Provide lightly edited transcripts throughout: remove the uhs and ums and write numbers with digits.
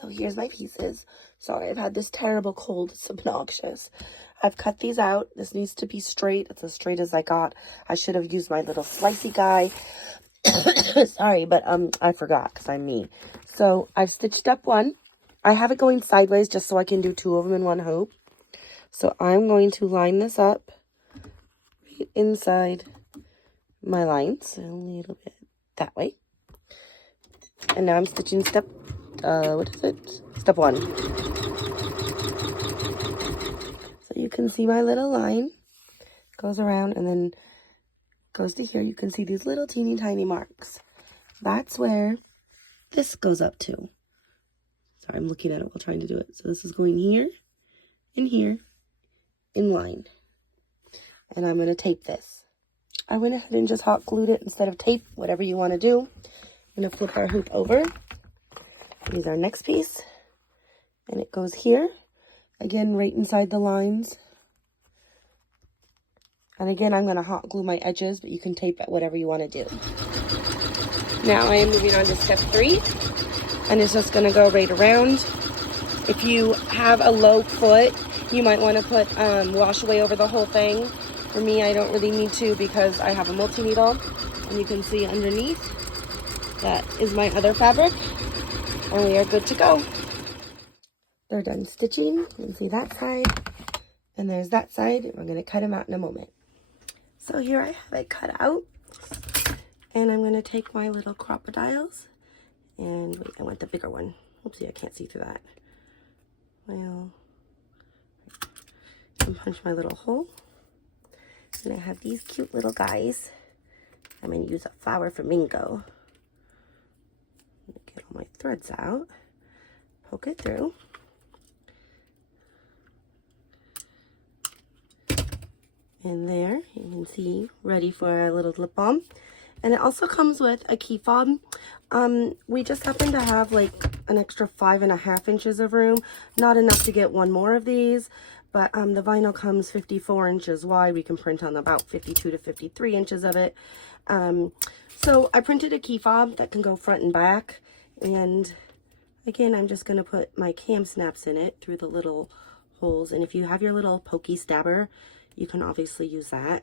So here's my pieces. Sorry, I've had this terrible cold. It's obnoxious. I've cut these out. This needs to be straight. It's as straight as I got. I should have used my little slicey guy. Sorry, but I forgot because I'm me. So I've stitched up one. I have it going sideways just so I can do 2 of them in one hoop. So I'm going to line this up right inside my lines a little bit that way. And now I'm stitching step, what is it? Step 1. So you can see my little line goes around and then goes to here. You can see these little teeny tiny marks. That's where this goes up to. Sorry, I'm looking at it while trying to do it. So this is going here and here in line. And I'm going to tape this. I went ahead and just hot glued it instead of tape, whatever you want to do. I'm going to flip our hoop over. Use our next piece. And it goes here. Again, right inside the lines. And again, I'm going to hot glue my edges, but you can tape it, whatever you want to do. Now I am moving on to step 3. And it's just going to go right around. If you have a low foot, you might want to put wash away over the whole thing. For me, I don't really need to because I have a multi-needle. And you can see underneath, that is my other fabric. And we are good to go. They're done stitching. You can see that side. And there's that side. We're going to cut them out in a moment. So here I have it cut out. And I'm going to take my little crocodiles. And wait, I want the bigger one. Oopsie, I can't see through that. Well, and punch my little hole. And I have these cute little guys. I'm going to use a flower flamingo. Get all my threads out. Poke it through. And there, you can see, ready for a little lip balm. And it also comes with a key fob. We just happen to have like an extra 5.5 inches of room. Not enough to get one more of these, but the vinyl comes 54 inches wide. We can print on about 52 to 53 inches of it. So I printed a key fob that can go front and back. And again, I'm just going to put my cam snaps in it through the little holes. And if you have your little pokey stabber, you can obviously use that.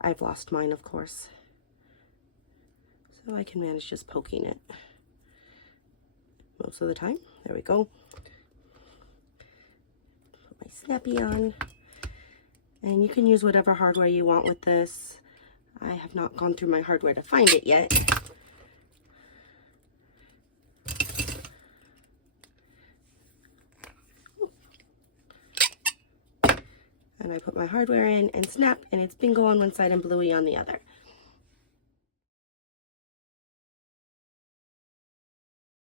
I've lost mine, of course. So I can manage just poking it most of the time. There we go. Put my snappy on. And you can use whatever hardware you want with this. I have not gone through my hardware to find it yet. And I put my hardware in and snap, and it's bingo on one side and bluey on the other.